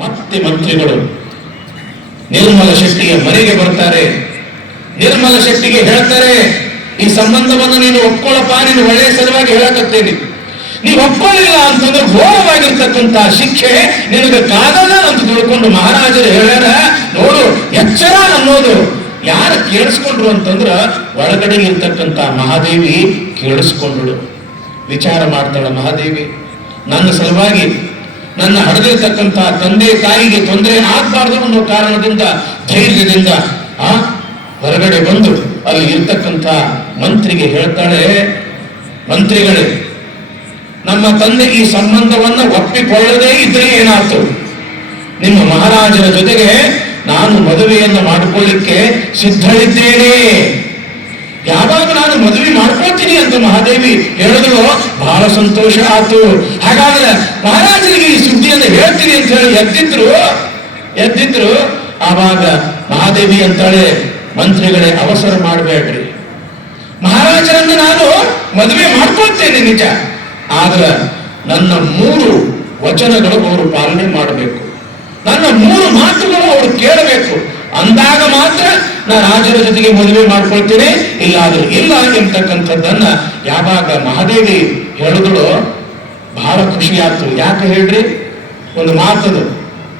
ಮತ್ತೆ ಮಂತ್ರಿಗಳು ನಿರ್ಮಲ ಶೆಟ್ಟಿಗೆ ಮನೆಗೆ ಬರ್ತಾರೆ. ನಿರ್ಮಲ ಶೆಟ್ಟಿಗೆ ಹೇಳ್ತಾರೆ, ಈ ಸಂಬಂಧವನ್ನು ನೀನು ಒಪ್ಕೊಳ್ಳಪ್ಪ, ನೀನು ಒಳ್ಳೆಯ ಸಲುವಾಗಿ ಹೇಳಕತ್ತೇನೆ. ನೀವು ಒಪ್ಕೊಳ್ಳಿಲ್ಲ ಅಂತಂದ್ರೆ ಘೋರವಾಗಿರ್ತಕ್ಕಂತಹ ಶಿಕ್ಷೆ ನಿನಗೆ ಕಾದಲ್ಲ ಅಂತ ತಿಳ್ಕೊಂಡು ಮಹಾರಾಜರು ಹೇಳ್ಯಾರ, ನೋಡು, ಎಚ್ಚರ ಅನ್ನೋದು ಯಾರು ಕೇಳಿಸ್ಕೊಂಡ್ರು ಅಂತಂದ್ರ ಒಳಗಡೆ ಇರ್ತಕ್ಕಂತ ಮಹಾದೇವಿ ಕೇಳಿಸ್ಕೊಂಡ್ಳು. ವಿಚಾರ ಮಾಡ್ತಾಳ ಮಹಾದೇವಿ, ನನ್ನ ಸಲುವಾಗಿ ನನ್ನ ಹಡದಿರ್ತಕ್ಕಂತಹ ತಂದೆ ತಾಯಿಗೆ ತೊಂದರೆ ಆಗಬಾರ್ದು ಅನ್ನೋ ಕಾರಣದಿಂದ, ಧೈರ್ಯದಿಂದ, ಆ, ಹೊರಗಡೆ ಬಂದು ಅಲ್ಲಿ ಇರ್ತಕ್ಕಂಥ ಮಂತ್ರಿಗೆ ಹೇಳ್ತಾಳೆ, ಮಂತ್ರಿಗಳೇ, ನಮ್ಮ ತಂದೆ ಈ ಸಂಬಂಧವನ್ನ ಒಪ್ಪಿಕೊಳ್ಳದೇ ಇದ್ರೆ ಏನಾಯ್ತು? ನಿಮ್ಮ ಮಹಾರಾಜರ ಜೊತೆಗೆ ನಾನು ಮದುವೆಯನ್ನು ಮಾಡಿಕೊಳ್ಳಿಕ್ಕೆ ಸಿದ್ಧಳಿದ್ದೇನೆ. ಯಾವಾಗ ನಾನು ಮದುವೆ ಮಾಡ್ಕೊಳ್ತೀನಿ ಅಂತ ಮಹಾದೇವಿ ಹೇಳಿದ್ರು ಬಹಳ ಸಂತೋಷ ಆತು ಹಾಗಾದ್ರೆ ಮಹಾರಾಜನಿಗೆ ಈ ಸುದ್ದಿಯನ್ನು ಹೇಳ್ತೀನಿ ಅಂತ ಹೇಳಿ ಎದ್ದಿದ್ರು ಎದ್ದಿದ್ರು, ಆವಾಗ ಮಹಾದೇವಿ ಅಂತಾಳೆ, ಮಂತ್ರಿಗಳೇ ಅವಸರ ಮಾಡಬೇಡ್ರಿ. ಮಹಾರಾಜರನ್ನು ನಾನು ಮದುವೆ ಮಾಡ್ಕೊಳ್ತೇನೆ ನಿಜ, ಆದ್ರೆ ನನ್ನ ಮೂರು ವಚನಗಳು ಅವರು ಪಾಲನೆ ಮಾಡಬೇಕು. ನನ್ನ ಮೂರು ಮಾತುಗಳು ಅವರು ಕೇಳಬೇಕು. ಅಂದಾಗ ಮಾತ್ರ ನಾ ರಾಜರ ಜೊತೆಗೆ ಮದುವೆ ಮಾಡ್ಕೊಳ್ತೇನೆ. ಇಲ್ಲಾದ್ರೂ ಇಲ್ಲ ಎಂತಕ್ಕಂಥದ್ದನ್ನ ಯಾವಾಗ ಮಹಾದೇವಿ ಹೇಳಿದಳು ಬಹಳ ಖುಷಿ ಆಯ್ತು ಯಾಕೆ ಹೇಳ್ರಿ? ಒಂದು ಮಾತದು,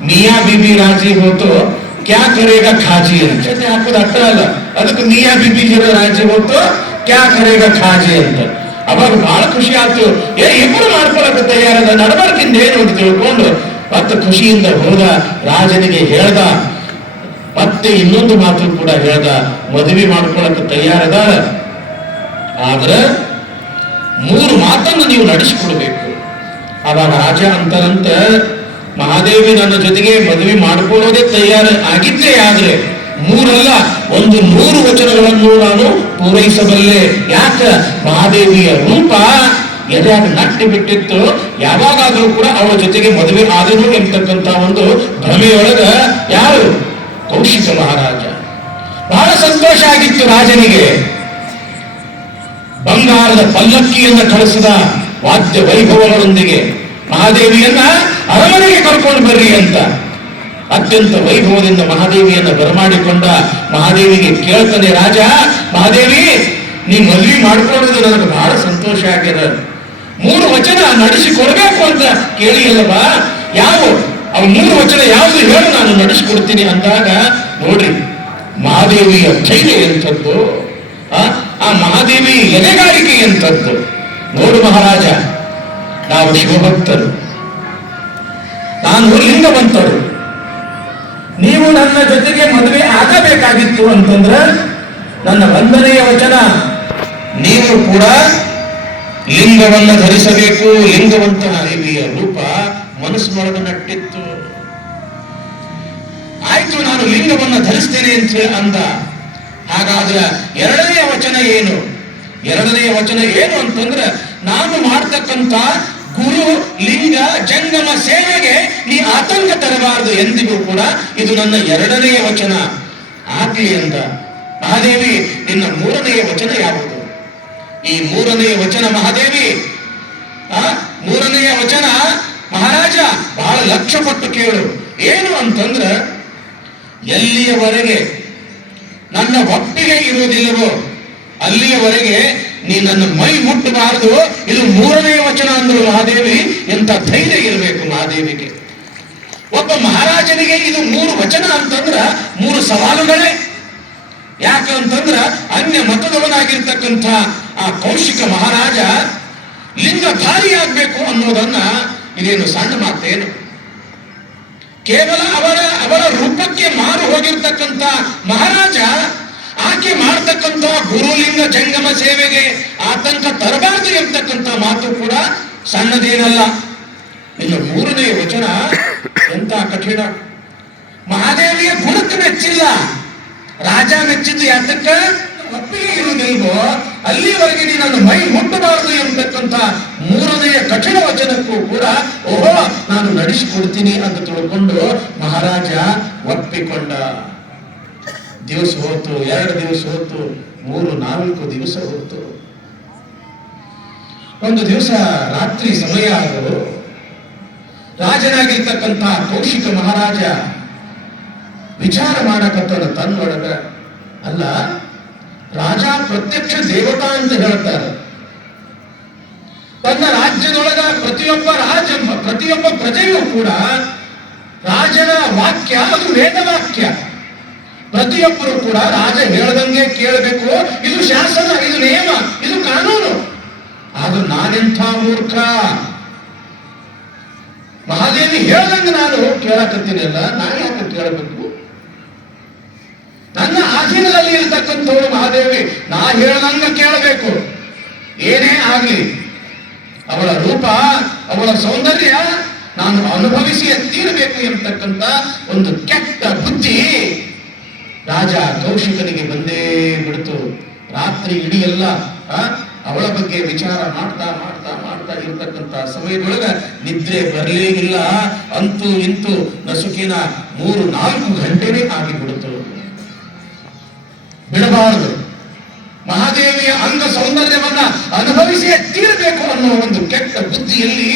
ಮಿಯಾ ಬಿಬಿ ರಾಜಿ ಹೋತು, ಕ್ಯಾ ಕರೆಗ ಖಾಜಿ? ಅಂತ. ಹಾಕೋದು ಅರ್ಥ ಅಲ್ಲ. ಅದಕ್ಕೆ ಮಿಯಾ ಬಿಬಿ ರಾಜಿ ಹೋತು, ಕ್ಯಾ ಕರೆಗ ಖಾಜಿ? ಅಂತ. ಅವಾಗ ಬಹಳ ಖುಷಿ ಆಯ್ತು ಏ ಇಬ್ಬರು ಮಾಡ್ಕೊಳಕ್ಕೆ ತಯಾರದ ನಡಬರ್ಕಿಂದ ಏನು ಅಂತ ತಿಳ್ಕೊಂಡು, ಮತ್ತೆ ಖುಷಿಯಿಂದ ಹೋದ ರಾಜನಿಗೆ ಹೇಳ್ದ ಮತ್ತೆ ಇನ್ನೊಂದು ಮಾತು ಕೂಡ ಹೇಳ್ದ, ಮದುವೆ ಮಾಡ್ಕೊಳಕ್ಕೆ ತಯಾರದ ಆದ್ರೆ ಮೂರು ಮಾತನ್ನು ನೀವು ನಡೆಸಿಕೊಡ್ಬೇಕು. ಅವಾಗ ರಾಜ ಅಂತರಂತ, ಮಹಾದೇವಿ ನನ್ನ ಜೊತೆಗೆ ಮದುವೆ ಮಾಡ್ಕೊಳ್ಳೋದೇ ತಯಾರ ಆಗಿದ್ದೆ ಆದ್ರೆ ಮೂರಲ್ಲ, ಒಂದು ನೂರು ವಚನಗಳನ್ನು ನಾನು ಪೂರೈಸಬಲ್ಲೆ. ಯಾಕ? ಮಹಾದೇವಿಯ ರೂಪ ಎದೆಯಾಗ ನಟ್ಟಿ ಬಿಟ್ಟಿತ್ತು, ಯಾವಾಗಾದ್ರೂ ಕೂಡ ಅವಳ ಜೊತೆಗೆ ಮದುವೆ ಆದರೂ ಎಂತಕ್ಕಂತ ಒಂದು ಭ್ರಮೆಯೊಳಗ ಯಾರು ಕೌಶಿಕ ಮಹಾರಾಜ. ಬಹಳ ಸಂತೋಷ ಆಗಿತ್ತು ರಾಜನಿಗೆ. ಬಂಗಾರದ ಪಲ್ಲಕ್ಕಿಯನ್ನ ಕಳಿಸಿದ ವಾದ್ಯ ವೈಭವಗಳೊಂದಿಗೆ ಮಹಾದೇವಿಯನ್ನ ಅರಮನೆಗೆ ಕರ್ಕೊಂಡು ಬರ್ರಿ ಅಂತ. ಅತ್ಯಂತ ವೈಭವದಿಂದ ಮಹಾದೇವಿಯನ್ನ ಬರಮಾಡಿಕೊಂಡ ಮಹಾದೇವಿಗೆ ಕೇಳ್ತಾನೆ, ರಾಜ, ಮಹಾದೇವಿ ನೀ ಮದ್ವಿ ಮಾಡ್ಕೊಳ್ಳೋದು ನನಗೆ ಬಹಳ ಸಂತೋಷ ಆಗ್ಯದ. ಮೂರು ವಚನ ನಡೆಸಿ ಕೊಡಬೇಕು ಅಂತ ಕೇಳಿ ಅಲ್ಲವಾ ಯಾವ ಅವ್ ಮೂರು ವಚನ ಯಾವುದು ಹೇಳು, ನಾನು ನಡೆಸಿಕೊಡ್ತೀನಿ ಅಂದಾಗ, ನೋಡ್ರಿ ಮಹಾದೇವಿಯ ಧೈರ್ಯ ಎಂಥದ್ದು, ಆ ಮಹಾದೇವಿ ಎಲೆಗಾರಿಕೆ ಎಂಥದ್ದು. ನೋಡು ಮಹಾರಾಜ, ನಾವು ಶಿವಭಕ್ತರು. ನಾನು ಲಿಂಗವಂತರು ನೀವು ನನ್ನ ಜೊತೆಗೆ ಮದುವೆ ಆಗಬೇಕಾಗಿತ್ತು ಅಂತಂದ್ರ, ನನ್ನ ವಂದನೆಯ ವಚನ, ನೀವು ಕೂಡ ಲಿಂಗವನ್ನು ಧರಿಸಬೇಕು ಲಿಂಗವಂತನ ದೇವಿಯ ರೂಪ ಮನಸ್ಮರಣ ನಟ್ಟಿತ್ತು ಆಯ್ತು, ನಾನು ಲಿಂಗವನ್ನ ಧರಿಸ್ತೇನೆ ಅಂತ ಅಂದ. ಹಾಗಾದ್ರೆ ಎರಡನೆಯ ವಚನ ಏನು? ಎರಡನೆಯ ವಚನ ಏನು ಅಂತಂದ್ರೆ, ನಾನು ಮಾಡ್ತಕ್ಕಂತ ಗುರು, ಲಿಂಗ, ಜಂಗಮ ಸೇವೆಗೆ ನೀ ಆತಂಕ ತರಬಾರದು ಎಂದಿಗೂ ಕೂಡ ಇದು ನನ್ನ ಎರಡನೆಯ ವಚನ. ಆಗ್ಲಿ ಅಂದ. ಮಹಾದೇವಿ, ನಿನ್ನ ಮೂರನೆಯ ವಚನ ಯಾವುದು? ಈ ಮೂರನೆಯ ವಚನ ಮಹಾದೇವಿ, ಆ, ಮೂರನೆಯ ವಚನ ಮಹಾರಾಜ, ಬಹಳ ಲಕ್ಷ್ಯ ಪಟ್ಟು ಕೇಳು. ಏನು ಅಂತಂದ್ರ ಎಲ್ಲಿಯವರೆಗೆ? ನನ್ನ ಒಪ್ಪಿಗೆ ಇರುವುದಿಲ್ಲವೋ? ಅಲ್ಲಿಯವರೆಗೆ ನೀ ನನ್ನ ಮೈ ಮುಟ್ಟಬಾರದು. ಇದು ಮೂರನೇ ವಚನ ಅಂದರು ಮಹಾದೇವಿ ಎಂತ ಧೈರ್ಯ ಇರಬೇಕು ಮಹಾದೇವಿಗೆ. ಒಬ್ಬ ಮಹಾರಾಜನಿಗೆ ಇದು ಮೂರು ವಚನ ಅಂತಂದ್ರ ಮೂರು ಸವಾಲುಗಳೇ. ಯಾಕೆ ಅಂತಂದ್ರ ಅನ್ಯ ಮತದವನಾಗಿರ್ತಕ್ಕಂಥ ಆ ಕೌಶಿಕ ಮಹಾರಾಜ ಲಿಂಗಧಾರಿಯಾಗಬೇಕು ಅನ್ನೋದನ್ನ ಇದೇನು ಸಣ್ಣ ಮಾತೇನು? ಕೇವಲ ಅವರ ಅವರ ರೂಪಕ್ಕೆ ಮಾರು ಹೋಗಿರ್ತಕ್ಕಂಥ ಮಹಾರಾಜ, ಆಕೆ ಮಾಡ್ತಕ್ಕಂಥ ಗುರುಲಿಂಗ ಜಂಗಮ ಸೇವೆಗೆ ಆತಂಕ ತರಬಾರದು ಎಂತಕ್ಕಂಥ ಮಾತು ಕೂಡ ಸಣ್ಣದೇನಲ್ಲ. ಇನ್ನು ಮೂರನೇ ವಚನ ಎಂತ ಕಠಿಣ. ಮಹಾದೇವಿಯ ಗುಣಕ್ಕೆ ಮೆಚ್ಚಿಲ್ಲ. ರಾಜ ಮೆಚ್ಚಿದ್ದು ಯಾತಕ್ಕ? ಒಪ್ಪಿಗೆ ಇರುವುದಿಲ್ವೋ ಅಲ್ಲಿವರೆಗೆ ನೀನು ಮೈ ಮುಟ್ಟಬಾರದು ಎಂಬತಕ್ಕಂಥ ಮೂರನೆಯ ಕಠಿಣ ವಚನಕ್ಕೂ ಕೂಡ, ಓಹೋ, ನಾನು ನಡೆಸಿಕೊಡ್ತೀನಿ ಅಂತ ತಿಳ್ಕೊಂಡು ಮಹಾರಾಜ ಒಪ್ಪಿಕೊಂಡ. ದಿವಸ ಹೋತು, ಎರಡು ದಿವಸ ಹೋತು, ಮೂರು, ನಾಲ್ಕು ದಿವಸ ಹೋತು. ಒಂದು ದಿವಸ ರಾತ್ರಿ ಸಮಯ ಆದವು ರಾಜನಾಗಿರ್ತಕ್ಕಂಥ ಕೌಶಿಕ ಮಹಾರಾಜ ವಿಚಾರ ಮಾಡಕತ್ತದ ತನ್ನೊಳಗ ಅಲ್ಲ ರಾಜ ಪ್ರತ್ಯಕ್ಷ ದೇವತಾ ಅಂತ ಹೇಳ್ತಾರೆ. ತನ್ನ ರಾಜ್ಯದೊಳಗ ಪ್ರತಿಯೊಬ್ಬ ರಾಜ, ಪ್ರತಿಯೊಬ್ಬ ಪ್ರಜೆಯೂ ಕೂಡ ರಾಜನ ವಾಕ್ಯ, ಅದು ವೇದ ವಾಕ್ಯ. ಪ್ರತಿಯೊಬ್ಬರು ಕೂಡ ರಾಜ ಹೇಳ್ದಂಗೆ ಕೇಳಬೇಕು, ಇದು ಶಾಸನ, ಇದು ನಿಯಮ, ಇದು ಕಾನೂನು. ಅದು ನಾನೆಂಥ ಮೂರ್ಖ? ಮಹಾದೇವಿ ಹೇಳ್ದಂಗೆ ನಾನು ಕೇಳಕತ್ತೀನಲ್ಲ ನಾನು ಯಾಕೆ ಕೇಳಬೇಕು? ನನ್ನ ಆಧೀನದಲ್ಲಿ ಇರ್ತಕ್ಕಂಥವ್ರು ಮಹಾದೇವಿ, ನಾ ಹೇಳದಂಗ ಕೇಳಬೇಕು. ಏನೇ ಆಗಲಿ, ಅವಳ ರೂಪ, ಅವಳ ಸೌಂದರ್ಯ ನಾನು ಅನುಭವಿಸಿ ತೀರಬೇಕು ಎಂಬತಕ್ಕಂಥ ಒಂದು ಕೆಟ್ಟ ಬುದ್ಧಿ ರಾಜ ಕೌಶಿಕನಿಗೆ ಬಂದೇ ಬಿಡ್ತು. ರಾತ್ರಿ ಇಡೀ ಎಲ್ಲ ಅವಳ ಬಗ್ಗೆ ವಿಚಾರ ಮಾಡ್ತಾ ಮಾಡ್ತಾ ಮಾಡ್ತಾ ಇರತಕ್ಕಂಥ ಸಮಯದೊಳಗ ನಿದ್ರೆ ಬರಲೇ ಇಲ್ಲ. ಅಂತೂ ಇಂತೂ ನಸುಕಿನ ಮೂರು ನಾಲ್ಕು ಗಂಟೆನೇ ಆಗಿಬಿಡ್ತು. ಬಿಡಬಾರದು. ಮಹಾದೇವಿಯ ಅಂಗ ಸೌಂದರ್ಯವನ್ನ ಅನುಭವಿಸಿಯೇ ತೀರಬೇಕು ಅನ್ನೋ ಒಂದು ಕೆಟ್ಟ ಬುದ್ಧಿಯಲ್ಲಿ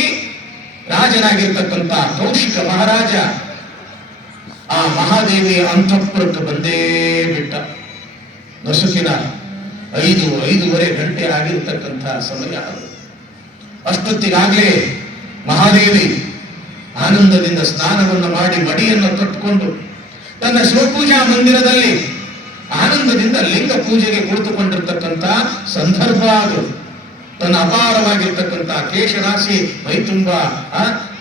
ರಾಜನಾಗಿರ್ತಕ್ಕಂಥ ಕೌಶಿಕ ಮಹಾರಾಜ ಆ ಮಹಾದೇವಿಯ ಅಂತಃಪುರಕ್ಕೆ ಬಂದೇ ಬಿಟ್ಟ. ನಸುಕಿನ ಐದು, ಐದೂವರೆ ಗಂಟೆ ಆಗಿರ್ತಕ್ಕಂಥ ಸಮಯ ಅಷ್ಟೊತ್ತಿಗಾಗಲೇ ಮಹಾದೇವಿ ಆನಂದದಿಂದ ಸ್ನಾನವನ್ನು ಮಾಡಿ ಮಡಿಯನ್ನು ಕಟ್ಟಿಕೊಂಡು ತನ್ನ ಶಿವಪೂಜಾ ಮಂದಿರದಲ್ಲಿ ಆನಂದದಿಂದ ಲಿಂಗ ಪೂಜೆಗೆ ಕುಳಿತುಕೊಂಡಿರ್ತಕ್ಕಂಥ ಸಂದರ್ಭ ಅದು. ತನ್ನ ಅಪಾರವಾಗಿರ್ತಕ್ಕಂಥ ಕೇಶರಾಶಿ ಮೈ ತುಂಬ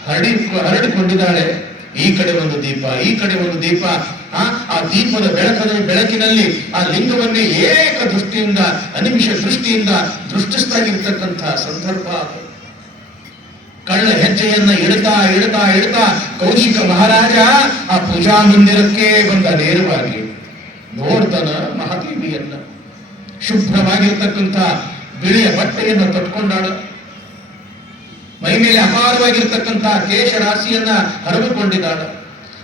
ಹರಡಿ, ಹರಡಿಕೊಂಡಿದ್ದಾಳೆ. ಈ ಕಡೆ ಒಂದು ದೀಪ, ಈ ಕಡೆ ಒಂದು ದೀಪ. ಆ ದೀಪದ ಬೆಳಕದ, ಬೆಳಕಿನಲ್ಲಿ ಆ ಲಿಂಗವನ್ನೇ ಏಕ ದೃಷ್ಟಿಯಿಂದ, ಅನಿಮಿಷ ದೃಷ್ಟಿಯಿಂದ ದೃಷ್ಟಿಸ್ತಾ ಇರ್ತಕ್ಕಂಥ ಸಂದರ್ಭ ಕಳ್ಳ ಹೆಜ್ಜೆಯನ್ನ ಇಡ್ತಾ ಇಡ್ತಾ ಇಡ್ತಾ ಕೌಶಿಕ ಮಹಾರಾಜ ಆ ಪೂಜಾ ಮಂದಿರಕ್ಕೆ ಬಂದ ನೇರವಾಗಿ. ನೋಡ್ತಾನ ಮಹಾದೇವಿಯನ್ನ ಶುಭ್ರವಾಗಿರ್ತಕ್ಕಂಥ ಬಿಳಿಯ ಬಟ್ಟೆಯನ್ನ ತೊಟ್ಕೊಂಡಾಳ. ಮೈ ಮೇಲೆ ಅಪಾರವಾಗಿರ್ತಕ್ಕಂಥ ಕೇಶ ರಾಶಿಯನ್ನ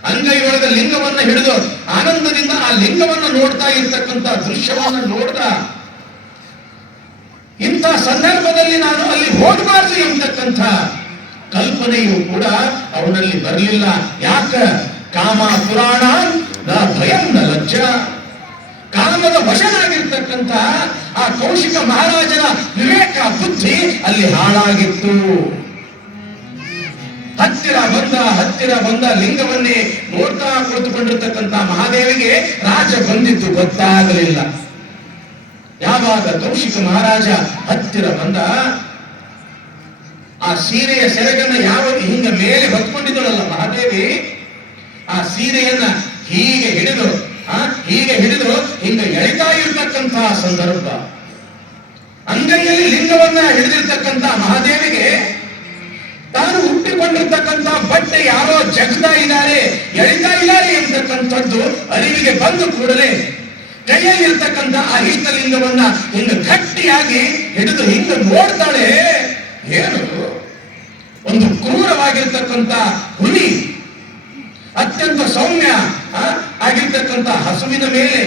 ಅಂಗೈಯೊಳಗ ಲಿಂಗವನ್ನ ಹಿಡಿದು ಆನಂದದಿಂದ ಆ ಲಿಂಗವನ್ನ ನೋಡ್ತಾ ಇರ್ತಕ್ಕಂಥ ದೃಶ್ಯವನ್ನ ನೋಡ್ತಾ ಇಂಥ ಸಂದರ್ಭದಲ್ಲಿ ನಾನು ಅಲ್ಲಿ ಹೋಗಬಾರ್ದು ಎಂಬತಕ್ಕಂತ ಕಲ್ಪನೆಯು ಕೂಡ ಅವನಲ್ಲಿ ಬರಲಿಲ್ಲ. ಯಾಕ? ಕಾಮ ಪುರಾಣ ಭಯಂ ನ ಲಜ್ಜ. ಕಾಮದ ವಶನಾಗಿರ್ತಕ್ಕಂಥ ಆ ಕೌಶಿಕ ಮಹಾರಾಜನ ವಿವೇಕ ಬುದ್ಧಿ ಅಲ್ಲಿ ಹಾಳಾಗಿತ್ತು. ಹತ್ತಿರ ಬಂದ ಹತ್ತಿರ ಬಂದ ಲಿಂಗವನ್ನೇ ನೋಡ್ತಾ ಕುಳಿತುಕೊಂಡಿರ್ತಕ್ಕಂಥ ಮಹಾದೇವಿಗೆ ರಾಜ ಬಂದಿದ್ದು ಗೊತ್ತಾಗಲಿಲ್ಲ. ಯಾವಾಗ ಕೌಶಿಕ ಮಹಾರಾಜ ಹತ್ತಿರ ಬಂದ, ಆ ಸೀರೆಯ ಸೆರಗನ್ನ ಯಾವ, ಹಿಂಗ ಮೇಲೆ ಹೊತ್ಕೊಂಡಿದ್ದಳಲ್ಲ ಮಹಾದೇವಿ, ಆ ಸೀರೆಯನ್ನ ಹೀಗೆ ಹಿಡಿದು ಹೀಗೆ ಹಿಡಿದು ಹಿಂದೆ ಎಳಿತಾ ಇರತಕ್ಕಂತಹ ಸಂದರ್ಭ. ಅಂಗೈಯಲ್ಲಿ ಲಿಂಗವನ್ನ ಹಿಡಿದಿರ್ತಕ್ಕಂಥ ಮಹಾದೇವಿಗೆ ತಾನು ಹುಟ್ಟಿಕೊಂಡಿರ್ತಕ್ಕಂಥ ಬಟ್ಟೆ ಯಾರೋ ಜಗ್ತಾ ಇದ್ದಾರೆ, ಎಳಿತಾ ಇದ್ದಾರೆ ಎಂಬತಕ್ಕಂಥದ್ದು ಅರಿವಿಗೆ ಬಂದು ಕೂಡಲೇ ಕೈಯಲ್ಲಿ ಇರ್ತಕ್ಕಂಥ ಆ ಇಷ್ಟಲಿಂಗವನ್ನ ಹಿಂಗ ಗಟ್ಟಿಯಾಗಿ ಹಿಡಿದು ಹಿಂಗ ನೋಡ್ತಾಳೆ. ಏನು? ಒಂದು ಕ್ರೂರವಾಗಿರ್ತಕ್ಕಂಥ ಹುಲಿ, ಅತ್ಯಂತ ಸೌಮ್ಯ ಆಗಿರ್ತಕ್ಕಂಥ ಹಸುವಿನ ಮೇಲೆ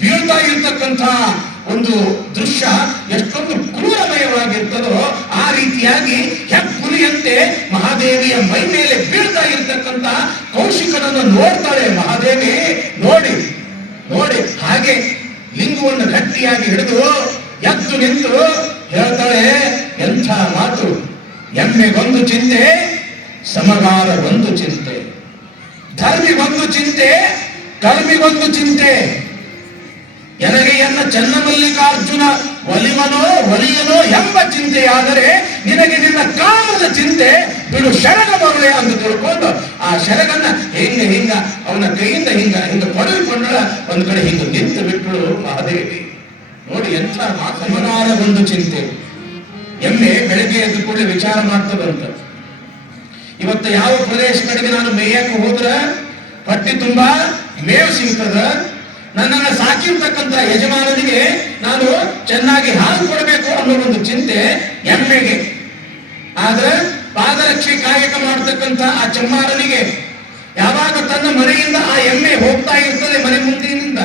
ಬೀಳ್ತಾ ಇರ್ತಕ್ಕಂಥ ಒಂದು ದೃಶ್ಯ ಎಷ್ಟೊಂದು ಕ್ರೂರಮಯವಾಗಿರ್ತದೋ ಆ ರೀತಿಯಾಗಿ ಹೆಪ್ಪುಲಿಯಂತೆ ಮಹಾದೇವಿಯ ಮೈ ಮೇಲೆ ಬೀಳ್ತಾ ಇರ್ತಕ್ಕಂಥ ಕೌಶಿಕನನ್ನು ನೋಡ್ತಾಳೆ ಮಹಾದೇವಿ. ನೋಡಿ ನೋಡಿ, ಹಾಗೆ ಲಿಂಗವನ್ನು ಗಟ್ಟಿಯಾಗಿ ಹಿಡಿದು ಎದ್ದು ನಿಂತು ಹೇಳ್ತಾಳೆ, ಎಂಥ ಮಾತು? ಎಮ್ಮೆಗೊಂದು ಚಿಂತೆ ಸಮಗಾರಗೊಂದು ಚಿಂತೆ. ಧರ್ಮಿಗೊಂದು ಚಿಂತೆ, ಕರ್ಮಿಗೊಂದು ಚಿಂತೆ. ಎನಗೆ ಎನ್ನ ಚನ್ನಮಲ್ಲಿಕಾರ್ಜುನ ಒಲಿವನೋ, ಒಲಿಯನೋ ಎಂಬ ಚಿಂತೆಯಾದರೆ ನಿನಗೆ ನಿನ್ನ ಕಾಮದ ಚಿಂತೆ ಬಿಡು ಶರಗ ಬರುವೆ ಅಂತ ತಿಳ್ಕೊಂಡು ಆ ಶರಗನ್ನ ಹಿಂಗ ಹಿಂಗ, ಅವನ ಕೈಯಿಂದ ಹಿಂಗ ಹಿಂಗ ಪಡೆದುಕೊಂಡಳ ಒಂದ್ ಕಡೆ ಹಿಂಗ ನಿಂತು ಬಿಟ್ಟಳು ಮಹಾದೇವಿ. ನೋಡಿ ಎಂಥ ಒಂದು ಚಿಂತೆ. ಎಮ್ಮೆ ಬೆಳಗ್ಗೆ ಎದ್ದು ಕೂಡ ವಿಚಾರ ಮಾಡ್ತದಂತ ಇವತ್ತು ಯಾವ ಪ್ರದೇಶ ಕಡೆಗೆ ನಾನು ಮೇಯಕ್ಕೆ ಹೋದ್ರ, ಪಟ್ಟಿ ತುಂಬಾ ಮೇವು ಸಿಗ್ತದ. ನನ್ನನ್ನು ಸಾಕಿರ್ತಕ್ಕಂಥ ಯಜಮಾನನಿಗೆ ನಾನು ಚೆನ್ನಾಗಿ ಹಾಲು ಕೊಡಬೇಕು ಅನ್ನೋ ಒಂದು ಚಿಂತೆ ಎಮ್ಮೆಗೆ. ಆದ್ರೆ ಪಾದರಕ್ಷೆ ಕಾಯಕ ಮಾಡತಕ್ಕಂತ ಆ ಚಮ್ಮಾರನಿಗೆ ಯಾವಾಗ ತನ್ನ ಮನೆಯಿಂದ ಆ ಎಮ್ಮೆ ಹೋಗ್ತಾ ಇರ್ತದೆ ಮನೆ ಮುಂದಿನಿಂದ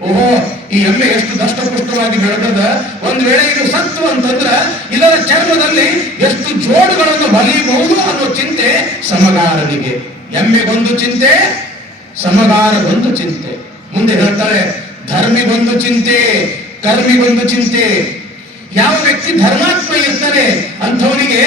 ಓಹೋ, ಈ ಎಮ್ಮೆ ಎಷ್ಟು ದಷ್ಟಪುಷ್ಟವಾಗಿ ಬೆಳೆದದ? ಒಂದ್ ವೇಳೆ ಇದು ಸತ್ತು ಅಂತಂದ್ರ ಇದರ ಚರ್ಮದಲ್ಲಿ ಎಷ್ಟು ಜೋಡುಗಳನ್ನು ಬಲಿಯಬಹುದು ಅನ್ನೋ ಚಿಂತೆ ಸಮಗಾರನಿಗೆ. ಎಮ್ಮೆಗೊಂದು ಚಿಂತೆ ಸಮಗಾರಗೊಂದು ಚಿಂತೆ. ಮುಂದೆ ಹೇಳ್ತಾರೆ ಧರ್ಮಿಗೊಂದು ಚಿಂತೆ ಕರ್ಮಿಗೊಂದು ಚಿಂತೆ. ಯಾವ ವ್ಯಕ್ತಿ ಧರ್ಮಾತ್ಮ ಇರ್ತಾರೆ ಅಂಥವನಿಗೆ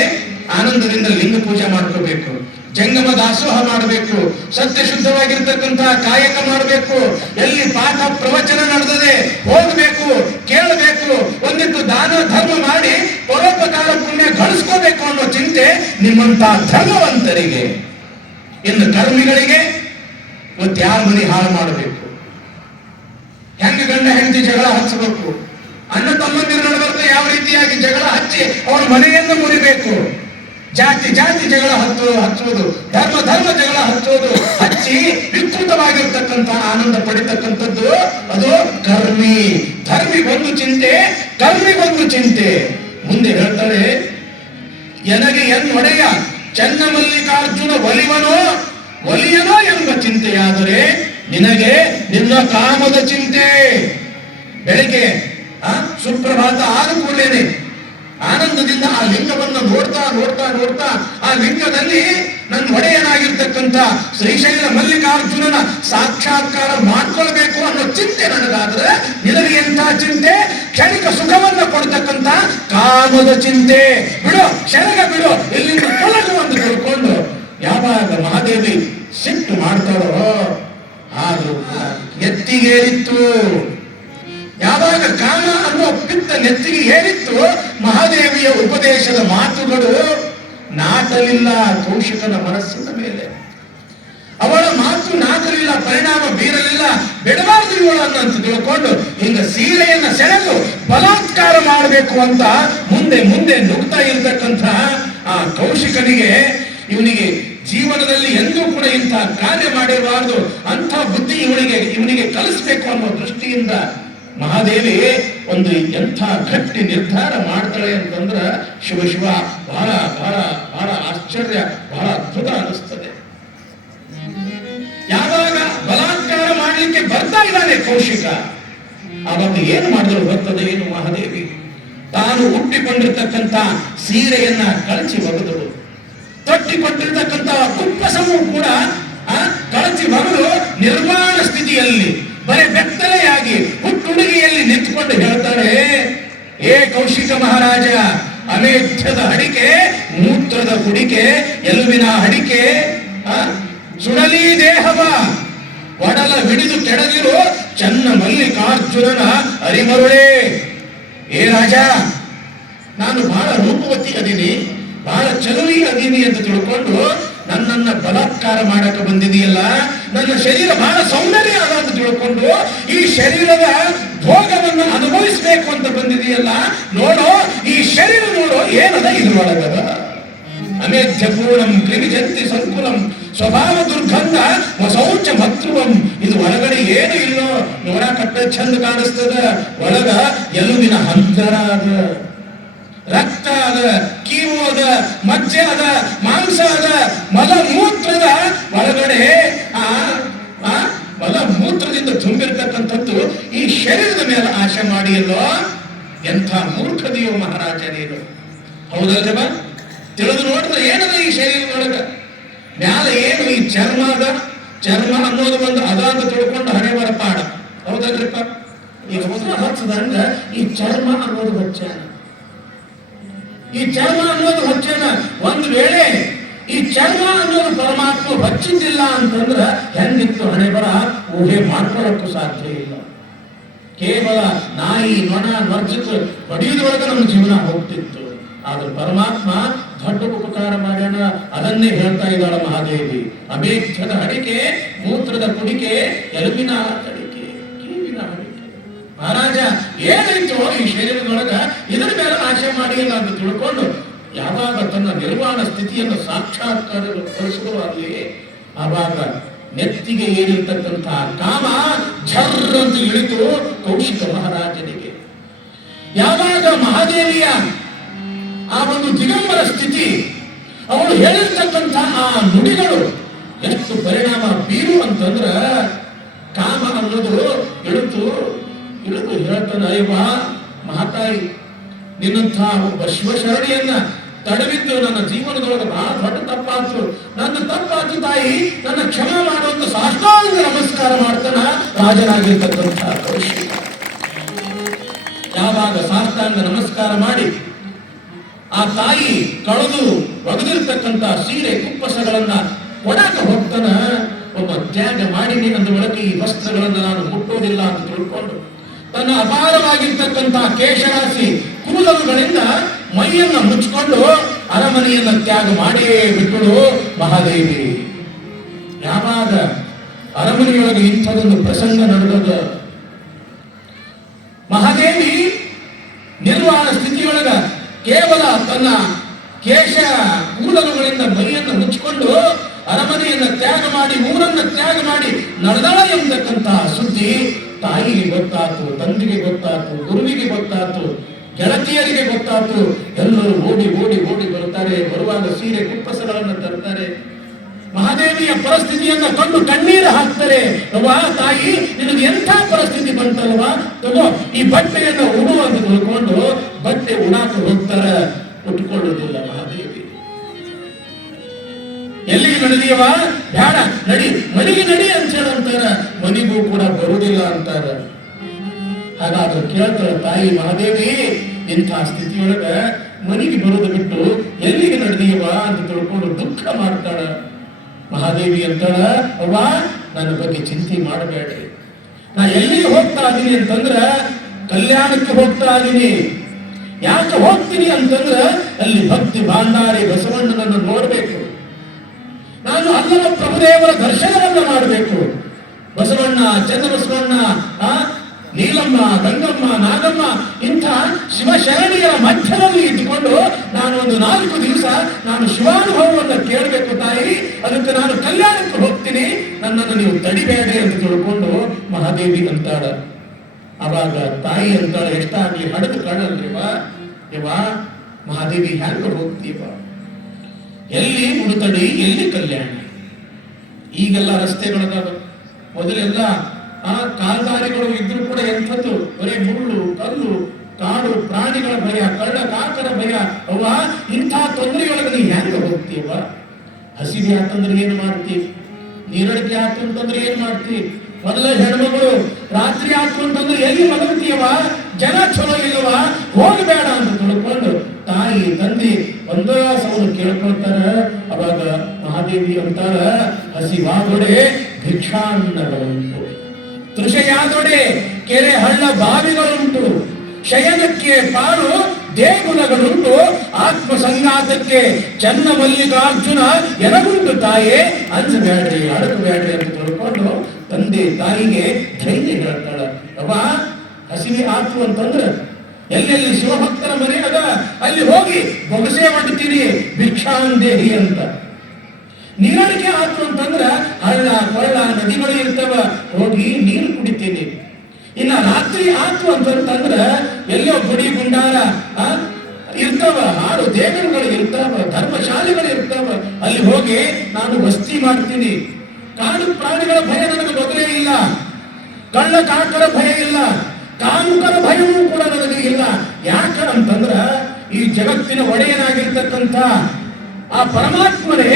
ಆನಂದದಿಂದ ಲಿಂಗ ಪೂಜೆ ಮಾಡ್ಕೋಬೇಕು. ಜಂಗಮ ದಾಸೋಹ ಮಾಡಬೇಕು, ಸತ್ಯ ಶುದ್ಧವಾಗಿರ್ತಕ್ಕಂತಹ ಕಾಯಕ ಮಾಡಬೇಕು, ಎಲ್ಲಿ ಪಾಠ ಪ್ರವಚನ ನಡೆದದೆ ಹೋಗ್ಬೇಕು ಕೇಳಬೇಕು, ಒಂದಿಟ್ಟು ದಾನ ಧರ್ಮ ಮಾಡಿ ಪರೋಪಕಾರ ಪುಣ್ಯ ಗಳಿಸ್ಕೋಬೇಕು ಅನ್ನೋ ಚಿಂತೆ ನಿಮ್ಮಂತ ಧರ್ಮವಂತರಿಗೆ. ಇನ್ನು ಕರ್ಮಿಗಳಿಗೆ ಇವತ್ತು ಯಾರ ಮನೆ ಹಾಳು ಮಾಡಬೇಕು. ಹೆಂಗ ಗಂಡ ಹೆಂಡತಿ ಜಗಳ ಹಚ್ಚಬೇಕು? ಅಣ್ಣ ತಮ್ಮಂದಿರ ನಡುವೆ ಯಾವ ರೀತಿಯಾಗಿ ಜಗಳ ಹಚ್ಚಿ ಅವರ ಮನೆಯನ್ನು ಮುರಿಬೇಕು? ಜಾತಿ ಜಾತಿ ಜಗಳ ಹಚ್ಚು ಹಚ್ಚುವುದು, ಧರ್ಮ ಧರ್ಮ ಜಗಳ ಹಚ್ಚುವುದು, ಹಚ್ಚಿ ವಿಕೃತವಾಗಿರ್ತಕ್ಕಂಥ ಆನಂದ ಪಡಿತಕ್ಕಂಥದ್ದು ಅದು ಕರ್ಮಿ. ಧರ್ಮಿಗೊಂದು ಚಿಂತೆ ಕರ್ಮಿ ಕರ್ಮಿಗೊಂದು ಚಿಂತೆ. ಮುಂದೆ ಹೇಳ್ತಾಳೆ ಎನಗೆ ಎನ್ನೊಡೆಯ ಚನ್ನ ಮಲ್ಲಿಕಾರ್ಜುನ ಒಲಿವನೋ, ಒಲಿಯನೋ ಎಂಬ ಚಿಂತೆಯಾದರೆ ನಿನಗೆ ನಿನ್ನ ಕಾಮದ ಚಿಂತೆ. ಬೆಳಿಗ್ಗೆ ಸುಪ್ರಭಾತ ಆದ ಕೂಡಲೇನೆ ಆನಂದದಿಂದ ಆ ಲಿಂಗವನ್ನು ನೋಡ್ತಾ ನೋಡ್ತಾ ನೋಡ್ತಾ ಆ ಲಿಂಗದಲ್ಲಿ ನನ್ನ ಒಡೆಯನಾಗಿರ್ತಕ್ಕಂಥ ಶ್ರೀಶೈಲ ಮಲ್ಲಿಕಾರ್ಜುನನ ಸಾಕ್ಷಾತ್ಕಾರ ಮಾಡ್ಕೊಳ್ಬೇಕು ಅನ್ನೋ ಚಿಂತೆ ನನಗಾದ್ರೆ. ನಿನಗೆ ಎಂಥ ಚಿಂತೆ? ಕ್ಷಣಿಕ ಸುಖವನ್ನು ಕೊಡ್ತಕ್ಕಂಥ ಕಾಮದ ಚಿಂತೆ. ಬಿಡು ಶರಗ ಬಿಡು, ಇಲ್ಲಿಂದ ತೊಲಗು ಅಂತ ತಿಳ್ಕೊಂಡು ಯಾವಾಗ ಮಹಾದೇವಿ ಸಿಟ್ಟು ಮಾಡ್ತಾರೋ ಆದ್ರೂ ಎತ್ತಿಗೇರಿತ್ತು. ಯಾವಾಗ ಕಾಮ ಅನ್ನೋ ಪಿತ್ತ ನೆತ್ತಿಗೆ ಏರಿತ್ತು ಮಹಾದೇವಿಯ ಉಪದೇಶದ ಮಾತುಗಳು ನಾಟಲಿಲ್ಲ ಕೌಶಿಕನ ಮನಸ್ಸಿನ ಮೇಲೆ. ಅವಳ ಮಾತು ನಾಟಲಿಲ್ಲ, ಪರಿಣಾಮ ಬೀರಲಿಲ್ಲ ಬಿಡಬಾರದು ಇವಳನ್ನು ಅಂತ ತಿಳ್ಕೊಂಡು ಹಿಂಗ ಸೀರೆಯನ್ನ ಸೆಳೆದು ಬಲಾತ್ಕಾರ ಮಾಡಬೇಕು ಅಂತ ಮುಂದೆ ಮುಂದೆ ನುಗ್ತಾ ಇರತಕ್ಕಂಥ ಆ ಕೌಶಿಕನಿಗೆ ಇವನಿಗೆ ಜೀವನದಲ್ಲಿ ಎಂದೂ ಕೂಡ ಇಂಥ ಕಾರ್ಯ ಮಾಡಿರಬಾರದು, ಅಂಥ ಬುದ್ಧಿ ಇವನಿಗೆ ಇವನಿಗೆ ಕಲಿಸ್ಬೇಕು ಅನ್ನೋ ದೃಷ್ಟಿಯಿಂದ ಮಹಾದೇವಿ ಒಂದು ಎಂಥ ಗಟ್ಟಿ ನಿರ್ಧಾರ ಮಾಡ್ತಾಳೆ ಅಂತಂದ್ರ ಶಿವ ಶಿವ ಬಹಳ ಬಹಳ ಬಹಳ ಆಶ್ಚರ್ಯ ಬಹಳ ಅದ್ಭುತ ಅನಿಸ್ತದೆ ಯಾವಾಗ ಬಲಾತ್ಕಾರ ಮಾಡಲಿಕ್ಕೆ ಬರ್ತಾ ಇದ್ದಾನೆ ಕೌಶಿಕ, ಆವಾಗ ಏನು ಮಾಡಿದ್ರು ಬರ್ತದೆ ಏನು ಮಹಾದೇವಿ? ತಾನು ಹುಟ್ಟಿಕೊಂಡಿರ್ತಕ್ಕಂಥ ಸೀರೆಯನ್ನ ಕಳಚಿ ಒಗೆದಳು. ತಟ್ಟಿಕೊಂಡಿರ್ತಕ್ಕಂಥ ಕುಪ್ಪಸವೂ ಕೂಡ ಕಳಚಿ ಒಗೆದು ನಿರ್ಮಾಣ ಸ್ಥಿತಿಯಲ್ಲಿ ಬರೀ ಬೆತ್ತಲೆಯಾಗಿ ಹುಟ್ಟುಡುಗಿಯಲ್ಲಿ ನಿಂತುಕೊಂಡು ಹೇಳ್ತಾರೆ ಏ ಕೌಶಿಕ ಮಹಾರಾಜ ಅಮೇಧ್ಯದ ಅಡಿಕೆ ಮೂತ್ರದ ಕುಡಿಕೆ ಎಲುವಿನ ಅಡಿಕೆ ಆ, ಸುಡಲಿ ದೇಹವ ಒಡಲ ಹಿಡಿದು ಕೆಡದಿರು ಚನ್ನ ಮಲ್ಲಿಕಾರ್ಜುನನ ಅರಿಮರುಳೇ. ಏ ರಾಜ ನಾನು ಬಹಳ ರೂಪವತಿ ಅದೀನಿ ಬಹಳ ಚಲುವಿ ಅದೀನಿ ಅಂತ ತಿಳ್ಕೊಂಡು ನನ್ನನ್ನ ಬಲಾತ್ಕಾರ ಮಾಡಕ್ಕೆ ಬಂದಿದೆಯಲ್ಲ, ನನ್ನ ಶರೀರ ಬಹಳ ಸೌಂದರ್ಯ ಅದ ಅಂತ ತಿಳ್ಕೊಂಡು ಈ ಶರೀರದ ಭೋಗವನ್ನು ಅನುಭವಿಸಬೇಕು ಅಂತ ಬಂದಿದೆಯಲ್ಲ, ನೋಡೋ, ಈ ಶರೀರ ನೋಡೋ ಏನದ ಇದ್ರೊಳಗದ? ಅಮೇಧ್ಯ ಪೂರ್ಣಂ ಕ್ರಿಮಿಜಂತಿ ಸಂಕುಲಂ ಸ್ವಭಾವ ದುರ್ಗಂಧ ಹೊಸೌಚ ಮತ್ರುವಂ. ಇದು ಒಳಗಡೆ ಏನು ಇಲ್ಲೋ ನೋಡ ಕಟ್ಟ ಚಂದ ಕಾಣಿಸ್ತದ. ಒಳಗ ಎಲುವಿನ ಹಂತರ ಅದ ರಕ್ತ ಅದ, ಕೀವು ಅದ, ಮಜ್ಜೆ ಅದ, ಮಾಂಸ ಅದ ಮಲ ಮೂತ್ರದ ಒಳಗಡೆ ಆ ಮಲ ಮೂತ್ರದಿಂದ ತುಂಬಿರ್ತಕ್ಕಂಥದ್ದು ಈ ಶರೀರದ ಮೇಲೆ ಆಶೆ ಮಾಡಿಯಲ್ಲೋ ಎಂಥ ಮೂರ್ಖದಿಯೋ ಮಹಾರಾಜ ನೀನು ಹೌದಲ್ರವ ತಿಳಿದು ನೋಡಿದ್ರೆ ಏನದ ಈ ಶರೀರದೊಳಗ ಮ್ಯಾಲ ಏನು ಈ ಚರ್ಮ ಅದ? ಚರ್ಮ ಅನ್ನೋದು ಒಂದು ಅದ ಅಂತ ತಿಳ್ಕೊಂಡು ಹಣೆ ಬರ ಪಾಡ ಹೌದಲ್ರಿಪ್ಪ? ಈಗ ಮೊದಲು ಹಚ್ಚದಂಗ ಈ ಚರ್ಮ ಅನ್ನೋದು ಹಚ್ಚಾನ ಈ ಚರ್ಮ ಅನ್ನೋದು ಹೊಚ್ಚೇನ ಒಂದು ವೇಳೆ ಈ ಚರ್ಮ ಅನ್ನೋದು ಪರಮಾತ್ಮ ಹಚ್ಚಿದ್ದಿಲ್ಲ ಅಂತಂದ್ರ ಹೆಂಗಿತ್ತು ಹಣೆ ಬರ ಊಹೆ ಮಾಡ್ಕೊಳ್ಳೋಕ್ಕೂ ಸಾಧ್ಯ ಇಲ್ಲ. ಕೇವಲ ನಾಯಿ ನೊಣ ನರ್ಜಿತು ಹೊಡೆಯುವುದರೊಳಗೆ ನಮ್ಮ ಜೀವನ ಹೋಗ್ತಿತ್ತು. ಆದ್ರೆ ಪರಮಾತ್ಮ ದೊಡ್ಡ ಉಪಕಾರ ಮಾಡ್ಯಾನ. ಅದನ್ನೇ ಹೇಳ್ತಾ ಇದ್ದಾಳ ಮಹಾದೇವಿ. ಅಭೇಕ್ಷದ ಅಡಿಕೆ ಮೂತ್ರದ ಕುಡಿಕೆ, ಎಲುಬಿನ ಅಡಿಕೆ ಕಿವಿನ ಅಡಿಕೆ ಮಹಾರಾಜ, ಏನಾಯ್ತು ಈ ಶರೀರದೊಳಗ ಇದರ ಮೇಲೆ ಆಶೆ ಮಾಡಿಲ್ಲ ಅಂತ ತಿಳ್ಕೊಂಡು ಯಾವಾಗ ತನ್ನ ನಿರ್ವಾಣ ಸ್ಥಿತಿಯನ್ನು ಸಾಕ್ಷಾತ್ಕಾರ ಅಲ್ಲಿ ಆವಾಗ ನೆತ್ತಿಗೆ ಏರಿರ್ತಕ್ಕಂತಹ ಕಾಮ ಝರ್ ಅಂತ ಇಳಿತು ಕೌಶಿಕ ಮಹಾರಾಜನಿಗೆ. ಯಾವಾಗ ಮಹಾದೇವಿಯ ಆ ಒಂದು ದಿಗಂಬರ ಸ್ಥಿತಿ, ಅವಳು ಹೇಳಿರ್ತಕ್ಕಂತಹ ಆ ನುಡಿಗಳು ಎಷ್ಟು ಪರಿಣಾಮ ಬೀರು ಅಂತಂದ್ರ, ಕಾಮ ಅನ್ನೋದು ಇಳಿತು ಇಳಿದು ಹೇಳ್ತಾನೆ, ಅಯ್ಯವ್ವ, ಮಹಾತಾಯಿ, ನಿನ್ನಂತಹ ಒಬ್ಬ ಶಿವಶರಣಿಯನ್ನ ತಡವಿದ್ದು ನನ್ನ ಜೀವನದೊಳಗೆ ಬಹಳ ದೊಡ್ಡ ತಪ್ಪಾಯ್ತು. ನನ್ನ ತಪ್ಪಾಯ್ತು ತಾಯಿ, ನನ್ನ ಕ್ಷಮೆ ಮಾಡುವಂತ ಸಾಷ್ಟಾಂಗ ನಮಸ್ಕಾರ ಮಾಡ್ತಾನ ರಾಜನಾಗಿರ್ತಕ್ಕಂಥ ಕೌಶಿಕ ಯಾವಾಗ ಸಾಷ್ಟಾಂಗ ನಮಸ್ಕಾರ ಮಾಡಿ ಆ ತಾಯಿ ಕಳೆದು ಒಗೆದಿರ್ತಕ್ಕಂಥ ಸೀರೆ, ಕುಪ್ಪಸಗಳನ್ನ ಒಡಕ ಹೋಗ್ತಾನ. ಒಬ್ಬ ತ್ಯಾಗ ಮಾಡಿನಿ, ನನ್ನ ಒಳಗೆ ಈ ವಸ್ತ್ರಗಳನ್ನ ನಾನು ಮುಟ್ಟೋದಿಲ್ಲ ಅಂತ ತಿಳ್ಕೊಂಡು, ತನ್ನ ಅಪಾರವಾಗಿರ್ತಕ್ಕಂಥ ಕೇಶರಾಶಿ ಕೂದಲುಗಳಿಂದ ಮೈಯನ್ನ ಮುಚ್ಚಿಕೊಂಡು ಅರಮನೆಯನ್ನ ತ್ಯಾಗ ಮಾಡಿಯೇ ಬಿಟ್ಟಳು ಮಹಾದೇವಿ. ಯಾವಾಗ ಅರಮನೆಯೊಳಗೆ ಇಂಥದೊಂದು ಪ್ರಸಂಗ ನಡೆದದ ಮಹಾದೇವಿ ನಿರ್ವಾಣ ಸ್ಥಿತಿಯೊಳಗ ಕೇವಲ ತನ್ನ ಕೇಶ ಕೂದಲುಗಳಿಂದ ಮೈಯನ್ನು ಮುಚ್ಚಿಕೊಂಡು ಅರಮನೆಯನ್ನ ತ್ಯಾಗ ಮಾಡಿ, ಊರನ್ನ ತ್ಯಾಗ ಮಾಡಿ ನಡೆದಾಳ ಎಂಬತಕ್ಕಂತಹ ಸುದ್ದಿ ತಾಯಿಗೆ ಗೊತ್ತಾತು, ತಂದೆಗೆ ಗೊತ್ತಾತು, ಗುರುವಿಗೆ ಗೊತ್ತಾತು. ಗೆಳತಿಯರಿಗೆ ಗೊತ್ತಾಯ್ತು ಎಲ್ಲರೂ ಓಡಿ ಓಡಿ ಓಡಿ ಬರುತ್ತಾರೆ. ಬರುವಾಗ ಸೀರೆ ಕುಪ್ಪಸಗಳನ್ನು ತರ್ತಾರೆ. ಮಹಾದೇವಿಯ ಪರಿಸ್ಥಿತಿಯನ್ನ ಕಂಡು ಕಣ್ಣೀರು ಹಾಕ್ತಾರೆ. ಅವ್ವ ತಾಯಿ, ನಿನಗೆ ಎಂಥ ಪರಿಸ್ಥಿತಿ ಬಂತಲ್ವಾ? ತಗೋ, ಈ ಬಟ್ಟೆಯನ್ನು ಉಡು ಅಂತ ತಿಳ್ಕೊಂಡು ಬಟ್ಟೆ ಉಣಾಕ ಹೋಗ್ತಾರ. ಉಟ್ಕೊಳ್ಳೋದಿಲ್ಲ ಮಹಾದೇವಿ. ಎಲ್ಲಿಗೆ ನಡೆದಿಯವ ಬೇಡ, ನಡಿ, ಮನೆಗೆ ನಡಿ ಅಂತ ಹೇಳಂತಾರ. ಮನೆಗೂ ಕೂಡ ಬರುವುದಿಲ್ಲ ಅಂತಾರ. ಹಾಗಾದ್ರೆ ಕೇಳ್ತಾರೆ ತಾಯಿ ಮಹಾದೇವಿ ಇಂಥ ಸ್ಥಿತಿಯೊಳಗ ಮನೆಗೆ ಬರೋದು ಬಿಟ್ಟು ಎಲ್ಲಿಗೆ ನಡೆದೀವ ಅಂತ ತಿಳ್ಕೊಂಡು ದುಃಖ ಮಾಡ್ತಾಳ. ಮಹಾದೇವಿ ಅಂತಾಳ ಅವ್ವಾ ನನ್ನ ಬಗ್ಗೆ ಚಿಂತೆ ಮಾಡಬೇಡ್ರಿ ನಾ ಎಲ್ಲಿಗೆ ಹೋಗ್ತಾ ಇದೀನಿ ಅಂತಂದ್ರ ಕಲ್ಯಾಣಕ್ಕೆ ಹೋಗ್ತಾ ಇದೀನಿ. ಯಾಕೆ ಹೋಗ್ತೀನಿ ಅಂತಂದ್ರ ಅಲ್ಲಿ ಭಕ್ತಿ ಭಾಂಡಾರಿ ಬಸವಣ್ಣನನ್ನು ನೋಡ್ಬೇಕು. ನಾನು ಅಲ್ಲವ ಪ್ರಭುದೇವರ ದರ್ಶನವನ್ನು ಮಾಡಬೇಕು. ಬಸವಣ್ಣ ಚಂದ್ರಬಸವಣ್ಣ ಆ, ನೀಲಮ್ಮ, ಗಂಗಮ್ಮ, ನಾಗಮ್ಮ ಇಂಥ ಶಿವಶರಣಿಯರ ಮಧ್ಯದಲ್ಲಿ ಇದ್ದುಕೊಂಡು ನಾನು ಒಂದು ನಾಲ್ಕು ದಿವಸ ನಾನು ಶಿವಾನುಭವವನ್ನು ಕೇಳಬೇಕು ತಾಯಿ, ಅದಕ್ಕೆ ನಾನು ಕಲ್ಯಾಣಕ್ಕೆ ಹೋಗ್ತೀನಿ, ನನ್ನನ್ನು ನೀವು ತಡಿಬೇಡಿ ಅಂತ ತಿಳ್ಕೊಂಡು ಮಹಾದೇವಿ ಅಂತಾಳ. ಅವಾಗ ತಾಯಿ ಅಂತಾಳ, ಎಷ್ಟಾಗ್ಲಿ ಹಡದು ಕಾಣಲ್ರಿವಾ ಇವ ಮಹಾದೇವಿ ಹ್ಯಾಂಗ ಹೋಗ್ತೀವ? ಎಲ್ಲಿ ಮುಡುತಡಿ ಎಲ್ಲಿ ಕಲ್ಯಾಣ? ಈಗೆಲ್ಲ ರಸ್ತೆಗಳದಾವ. ಮೊದಲೆಲ್ಲ ಆ ಕಾಲ್ದಾರಿಗಳು ಇದ್ರು ಕೂಡ ಎಂಥದ್ದು? ಬರೀ ಮುಳ್ಳು, ಕಲ್ಲು, ಕಾಡು, ಪ್ರಾಣಿಗಳ ಭಯ ಕಳ್ಳ ಕಾಕರ ಭಯ. ಅವ್ವ, ಇಂಥ ತೊಂದರೆಯೊಳಗೆ ಹೆಂಗ ಹೋಗ್ತೀವ ಹಸಿವೆ ಆತಂದ್ರೆ ಏನ್ ಮಾಡ್ತಿ? ನೀರಡಿಕೆ ಆತು ಅಂತಂದ್ರೆ ಏನ್ ಮಾಡ್ತಿ? ಮೊದಲ ಹೆಣ್ಮಗಳು, ರಾತ್ರಿ ಆತು ಅಂತಂದ್ರೆ ಎಲ್ಲಿ ಮಲಗ್ತೀಯವ ಜನ ಚಲೋ ಇಲ್ಲವ ಹೋಗಬೇಡ ಅಂತ ತಿಳ್ಕೊಂಡು ತಾಯಿ, ತಂದೆ ಒಂದೇ ಕೇಳ್ಕೊಳ್ತಾರ. ಅವಾಗ ಮಹಾದೇವಿ ಅಂತಾರ, ಹಸಿವಾದೊಡೆ ಭಿಕ್ಷಾನ್ನಗಳುಂಟು. ತೃಷೆಯಾದೊಡೆ ಕೆರೆ ಹಳ್ಳ ಬಾವಿಗಳುಂಟು. ಶಯನಕ್ಕೆ ಪಾಲು ದೇಗುಲಗಳುಂಟು. ಆತ್ಮ ಸಂಘಾತಕ್ಕೆ ಚನ್ನ ಮಲ್ಲಿಕಾರ್ಜುನ ಎನಗುಂಟು ತಾಯೇ. ಅಂಜಬೇಡ್ರಿ ಅಡಗಬೇಡ್ರಿ ಅಂತ ತಿಳ್ಕೊಂಡು ತಂದೆ ತಾಯಿಗೆ ಧೈರ್ಯ ಹೇಳ್ತಾಳ. ಅವ ಹಸಿವೆ ಆತು ಅಂತಂದ್ರ ಎಲ್ಲೆಲ್ಲಿ ಶಿವಭಕ್ತರ ಮನೆ ಅದ, ಅಲ್ಲಿ ಹೋಗಿ ಬೊಗಸೆ ಮಾಡ್ತೀರಿ ಭಿಕ್ಷಾಂದೇಹಿ ಅಂತ. ನೀರಡಿಕೆ ಆಯ್ತು ಅಂತಂದ್ರ ಹಳ್ಳ ಕೊರಳ ನದಿಗಳು ಇರ್ತಾವ, ಹೋಗಿ ನೀರು ಕುಡಿತೀನಿ. ಇನ್ನ ರಾತ್ರಿ ಆತು ಅಂತಂತಂದ್ರ ಎಲ್ಲೋ ಗುಡಿ ಗುಂಡಾರ ಇರ್ತಾವ, ಹಾಡು ದೇವರುಗಳು ಇರ್ತಾವ, ಧರ್ಮಶಾಲೆಗಳು ಇರ್ತಾವ, ಅಲ್ಲಿ ಹೋಗಿ ನಾನು ವಸ್ತಿ ಮಾಡ್ತೀನಿ. ಕಾಡು ಪ್ರಾಣಿಗಳ ಭಯ ನನಗೆ ಮೊದಲೇ ಇಲ್ಲ. ಕಳ್ಳ ಕಾಕರ ಭಯ ಇಲ್ಲ. ಕಾಮುಕರ ಭಯವೂ ಕೂಡ ನನಗೆ ಇಲ್ಲ. ಯಾಕೆ ಅಂತಂದ್ರ ಈ ಜಗತ್ತಿನ ಒಡೆಯನಾಗಿರ್ತಕ್ಕಂಥ ಆ ಪರಮಾತ್ಮನೇ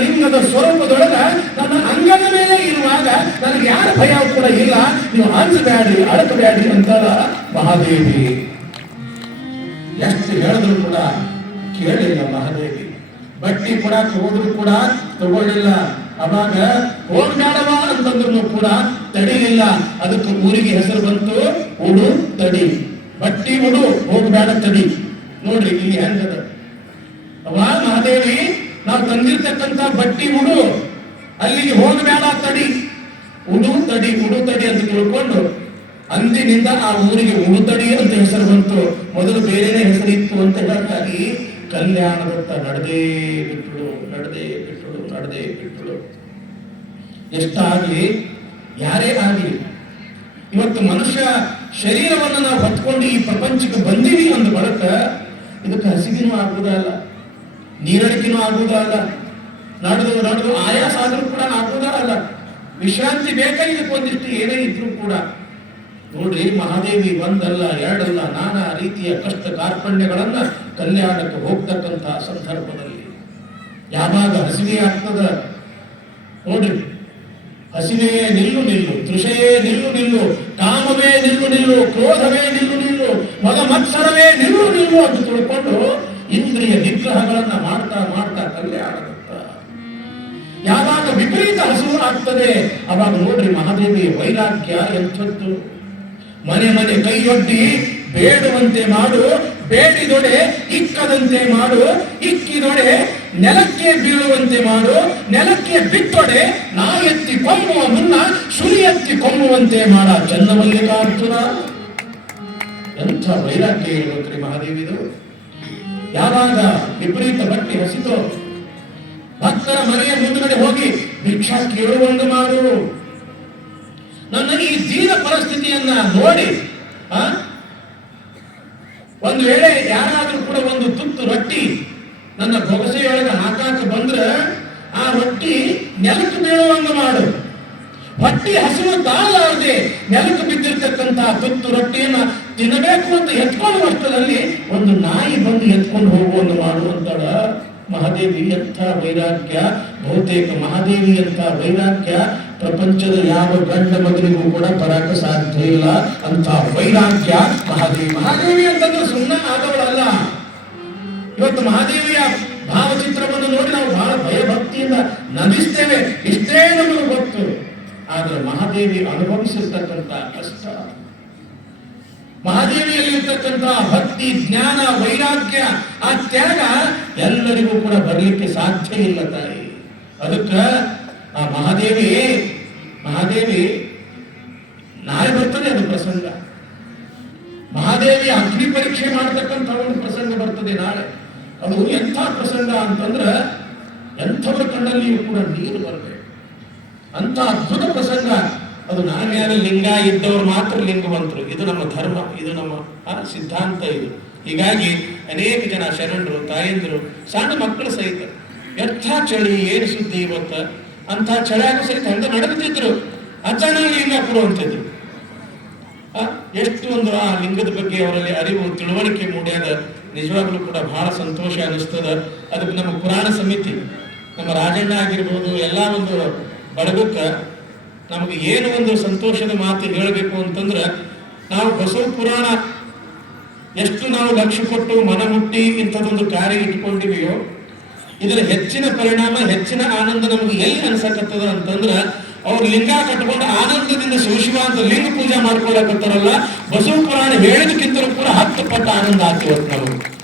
ಲಿಂಗದ ಸ್ವರೂಪದೊಳಗ ನನ್ನ ಅಂಗದ ಮೇಲೆ ಇರುವಾಗ ನನಗೆ ಯಾರ ಭಯ ಕೂಡ ಇಲ್ಲ. ನೀವು ಅಂಜಬೇಡ್ರಿ ಅಳಕಬೇಡ್ರಿ ಅಂತಾರ ಮಹಾದೇವಿ. ಎಷ್ಟು ಹೇಳಿದ್ರು ಕೂಡ ಕೇಳಿಲ್ಲ ಮಹಾದೇವಿ. ಬಟ್ಟಿ ಕೂಡ ಹೋದ್ರು ಕೂಡ ತಗೊಳ್ಳಿಲ್ಲ. ಅವಾಗ ಹೋಗ್ಬೇಡವ ಅಂತಂದ್ರು ಕೂಡ ತಡಿಲಿಲ್ಲ. ಅದಕ್ಕೆ ಊರಿಗೆ ಹೆಸರು ಬಂತು, ಉಡು, ತಡಿ. ಬಟ್ಟಿ ಉಡು, ಹೋಗ್ಬೇಡ, ತಡಿ. ನೋಡ್ರಿ ಇಲ್ಲಿ ಹೆಂಗದ. ಅವ ಮಹಾದೇವಿ ನಾವು ತಂದಿರ್ತಕ್ಕಂತ ಬಟ್ಟಿ ಉಡು. ಅಲ್ಲಿಗೆ ಹೋಗಬೇಡ ತಡಿ. ಉಡು ತಡಿ ಉಡು ತಡಿ ಅಂತ ತಿಳ್ಕೊಂಡು ಅಂದಿನಿಂದ ಆ ಊರಿಗೆ ಉಡು ತಡಿ ಅಂತ ಹೆಸರು ಬಂತು. ಮೊದಲು ಬೇರೆನೇ ಹೆಸರಿತ್ತು ಅಂತ ಹೇಳಕ್ಕಾಗಿ ಕಲ್ಯಾಣದತ್ತ ನಡೆದೇ ಬಿಟ್ಟಳು ನಡೆದೇ ಬಿಟ್ಟಳು ನಡೆದೇ ಬಿಟ್ಟಳು ಎಷ್ಟಾಗ್ಲಿ? ಯಾರೇ ಆಗಲಿ. ಇವತ್ತು ಮನುಷ್ಯ ಶರೀರವನ್ನು ನಾವು ಹೊತ್ಕೊಂಡು ಈ ಪ್ರಪಂಚಕ್ಕೆ ಬಂದೀವಿ ಅಂದ ಬಳಕ ಇದಕ್ಕೆ ಹಸಿವಿನೂ ಆಗುವುದಲ್ಲ ನೀರಡಿಕೆನೂ ಆಗುವುದಲ್ಲ. ನಡೆದು ನಡೆದು ಆಯಾಸ ಆದರೂ ಕೂಡ ಆಗುವುದಲ್ಲ ವಿಶ್ರಾಂತಿ ಬೇಕಾ ಇದಕ್ಕೆ ಒಂದಿಷ್ಟು ಏನೇ ಇದ್ರೂ ಕೂಡ. ನೋಡ್ರಿ ಮಹಾದೇವಿ ಒಂದಲ್ಲ, ಎರಡಲ್ಲ, ನಾನಾ ರೀತಿಯ ಕಷ್ಟ ಕಾರ್ಪಣ್ಯಗಳನ್ನ ಕಲ್ಯಾಣಕ್ಕೆ ಹೋಗ್ತಕ್ಕಂತಹ ಸಂದರ್ಭದಲ್ಲಿ. ಯಾವಾಗ ಹಸಿವೆ ಆಗ್ತದ? ನೋಡ್ರಿ ಹಸಿವೆಯೇ ನಿಲ್ಲು ನಿಲ್ಲು, ತೃಷೆಯೇ ನಿಲ್ಲು ನಿಲ್ಲು, ಕಾಮವೇ ನಿಲ್ಲು ನಿಲ್ಲು, ಕ್ರೋಧವೇ ನಿಲ್ಲು ನಿಲ್ಲು ಮಗ ಮತ್ಸರವೇ ನಿಲ್ಲು ನಿಲ್ಲು ಅಂತ ತಿಳ್ಕೊಂಡು ಆಗ್ತದೆ. ಅವಾಗ ನೋಡ್ರಿ ಮಹಾದೇವಿ ವೈರಾಗ್ಯ ಎಂಥದ್ದು. ಮನೆ ಮನೆ ಕೈಯೊಡ್ಡಿ ಬೇಡುವಂತೆ ಮಾಡು, ಬೇಡಿದೊಡೆ ಇಕ್ಕದಂತೆ ಮಾಡು, ಇಕ್ಕಿದೊಡೆ ನೆಲಕ್ಕೆ ಬೀಳುವಂತೆ ಮಾಡು, ನೆಲಕ್ಕೆ ಬಿತ್ತೊಡೆ ನಾ ಕೊಮ್ಮುವ ಮುನ್ನ ಸುರಿ ಕೊಮ್ಮುವಂತೆ ಮಾಡ ಚನ್ನಮಲ್ಲಿಕಾರ್ಜುನ. ಎಂಥ ವೈರಾಗ್ಯ ಹೇಳುವಂತ್ರಿ ಮಹಾದೇವಿದು. ಯಾವಾಗ ವಿಪರೀತ ಬಟ್ಟೆ ಹಸಿತೋ. ಭಕ್ತರ ಮನೆಯ ಮುಂದುಗಡೆ ಹೋಗಿ ಭಿಕ್ಷಾ ಕೇಳುವಂತೆ ಮಾಡು. ನನ್ನ ಈ ದೀನ ಪರಿಸ್ಥಿತಿಯನ್ನ ನೋಡಿ ಒಂದು ವೇಳೆ ಯಾರಾದ್ರೂ ಕೂಡ ಒಂದು ತುತ್ತು ರೊಟ್ಟಿ ನನ್ನ ಬೊಗಸೆಯೊಳಗೆ ಹಾಕಾಕ ಬಂದ್ರೆ ಆ ರೊಟ್ಟಿ ನೆಲಕ್ಕೆ ಬೀಳುವಂಗೆ ಮಾಡು. ಹೊಟ್ಟಿ ಹಸಿವು ತಾಳಲಾರದೆ ನೆಲಕ್ಕೆ ಬಿದ್ದಿರ್ತಕ್ಕಂತಹ ತುತ್ತು ರೊಟ್ಟಿಯನ್ನ ತಿನ್ನಬೇಕು ಅಂತ ಎತ್ಕೊಳ್ಳುವಷ್ಟರಲ್ಲಿ ಒಂದು ನಾಯಿ ಬಂದು ಎತ್ಕೊಂಡು ಹೋಗುವಂಗೆ ಮಹಾದೇವಿ ಅಂತ ವೈರಾಗ್ಯ, ಬಹುತೇಕ ಮಹಾದೇವಿ ಎಂಥ ವೈರಾಗ್ಯ ಪ್ರಪಂಚದ ಯಾವ ಗಂಡ ಮಗನಿಗೂ ಕೂಡ ಬರಕ ಸಾಧ್ಯ ಇಲ್ಲ. ಅಂತ ವೈರಾಗ್ಯ ಮಹಾದೇವಿ. ಮಹಾದೇವಿ ಅಂತಂದ್ರೆ ಸುಮ್ಮನೆ ಆದವಳಲ್ಲ ಇವತ್ತು ಮಹಾದೇವಿಯ ಭಾವಚಿತ್ರವನ್ನು ನೋಡಿ ನಾವು ಬಹಳ ಭಯಭಕ್ತಿಯಿಂದ ನಮಿಸ್ತೇವೆ ಇಷ್ಟೇ ನಮಗೆ ಗೊತ್ತು. ಆದ್ರೆ ಮಹಾದೇವಿ ಅನುಭವಿಸಿರ್ತಕ್ಕಂಥ ಕಷ್ಟ. ಮಹಾದೇವಿಯಲ್ಲಿರ್ತಕ್ಕಂಥ ಭಕ್ತಿ, ಜ್ಞಾನ, ವೈರಾಗ್ಯ, ಆ ತ್ಯಾಗ ಎಲ್ಲರಿಗೂ ಕೂಡ ಬರಲಿಕ್ಕೆ ಸಾಧ್ಯ ಇಲ್ಲ ತಾಯಿ. ಅದಕ್ಕ ಆ ಮಹಾದೇವಿ ಮಹಾದೇವಿ, ನಾಳೆ ಬರ್ತದೆ ಅದು ಪ್ರಸಂಗ. ಮಹಾದೇವಿ ಅಗ್ನಿ ಪರೀಕ್ಷೆ ಮಾಡತಕ್ಕಂಥ ಒಂದು ಪ್ರಸಂಗ ಬರ್ತದೆ ನಾಳೆ. ಅದು ಎಂಥ ಪ್ರಸಂಗ ಅಂತಂದ್ರ ಎಂಥವರ ಕಣ್ಣಲ್ಲಿಯೂ ಕೂಡ ನೀರು ಬರಬೇಕು. ಅಂತ ಅದ್ಭುತ ಪ್ರಸಂಗ. ಅದು ನಾಣ್ಯಾರ ಲಿಂಗ ಇದ್ದವರು ಮಾತ್ರ ಲಿಂಗವಂತರು. ಇದು ನಮ್ಮ ಧರ್ಮ, ಇದು ನಮ್ಮ ಸಿದ್ಧಾಂತ ಇದು. ಹೀಗಾಗಿ ಅನೇಕ ಜನ ಶರಣರು ತಾಯಂದಿರು ಸಣ್ಣ ಮಕ್ಕಳು ಸಹಿತ ಎಂಥ ಚಳಿ ಏನು ಸುದ್ದಿ ಇವತ್ತ ಅಂತ ಚಳಿಯಾಗ ಸಹಿತ ಹಂಗ ನಡೆದಿದ್ರು ಅಚಾನಕ್ ಆ, ಎಷ್ಟು ಒಂದು ಆ ಲಿಂಗದ ಬಗ್ಗೆ ಅವರಲ್ಲಿ ಅರಿವು ತಿಳುವಳಿಕೆ ಮೂಡ್ಯಾಗ ನಿಜವಾಗ್ಲೂ ಕೂಡ ಬಹಳ ಸಂತೋಷ ಅನಿಸ್ತದ. ಅದಕ್ಕೆ ನಮ್ಮ ಪುರಾಣ ಸಮಿತಿ ನಮ್ಮ ರಾಜಣ್ಣ ಆಗಿರ್ಬೋದು ಎಲ್ಲ ಒಂದು ಬಳಗಕ್ಕ ನಮಗೆ ಏನು ಒಂದು ಸಂತೋಷದ ಮಾತು ಹೇಳಬೇಕು ಅಂತಂದ್ರೆ ನಾವು ಬಸವ ಪುರಾಣ ಎಷ್ಟು ನಾವು ಲಕ್ಷ್ಯ ಕೊಟ್ಟು ಮನ ಮುಟ್ಟಿ ಇಂಥದ್ದೊಂದು ಕಾರ್ಯ ಇಟ್ಕೊಂಡಿವೆಯೋ, ಇದರ ಹೆಚ್ಚಿನ ಪರಿಣಾಮ, ಹೆಚ್ಚಿನ ಆನಂದ ನಮಗೆ ಎಲ್ಲಿ ಅನ್ಸಕತ್ತದ ಅಂತಂದ್ರ, ಅವ್ರು ಲಿಂಗ ಕಟ್ಕೊಂಡು ಆನಂದದಿಂದ ಶಿವಶಿವ ಅಂತ ಲಿಂಗ ಪೂಜೆ ಮಾಡ್ಕೊಳಕತ್ತಾರಲ್ಲ, ಬಸವ ಪುರಾಣ ಹೇಳಿದಕ್ಕಿಂತಲೂ ಕೂಡ ಹತ್ತು ಪಟ್ಟ ಆನಂದ ಆಗ್ತಿವತ್ತು ನಮಗೆ